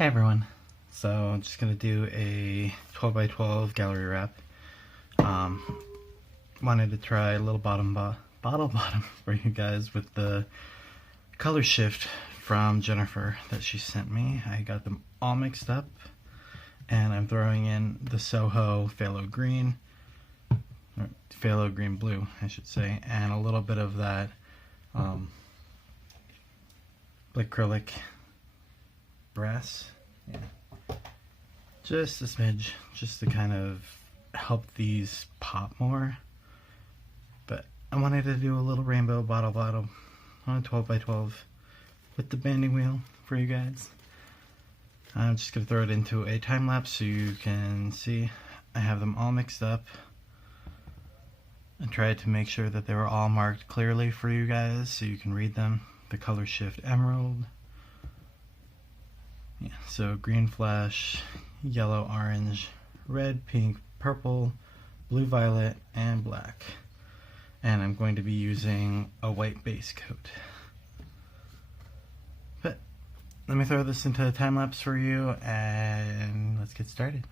Hey everyone, so I'm just going to do a 12 by 12 gallery wrap. Wanted to try a little bottle bottom for you guys with the color shift from Jennifer that she sent me. I got them all mixed up and I'm throwing in the SOHO phthalo green, or phthalo green blue I should say, and a little bit of that BLICKRYLIC brass. Yeah. Just a smidge, just to kind of help these pop more. But I wanted to do a little rainbow bottle on a 12 by 12 with the banding wheel for you guys. I'm just going to throw it into a time lapse so you can see I have them all mixed up. I tried to make sure that they were all marked clearly for you guys so you can read them. The color shift emerald. Yeah, so green flash, yellow, orange, red, pink, purple, blue, violet, and black. And I'm going to be using a white base coat. But let me throw this into a time lapse for you and let's get started.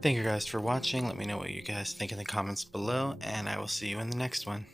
Thank you guys for watching. Let me know what you guys think in the comments below, and I will see you in the next one.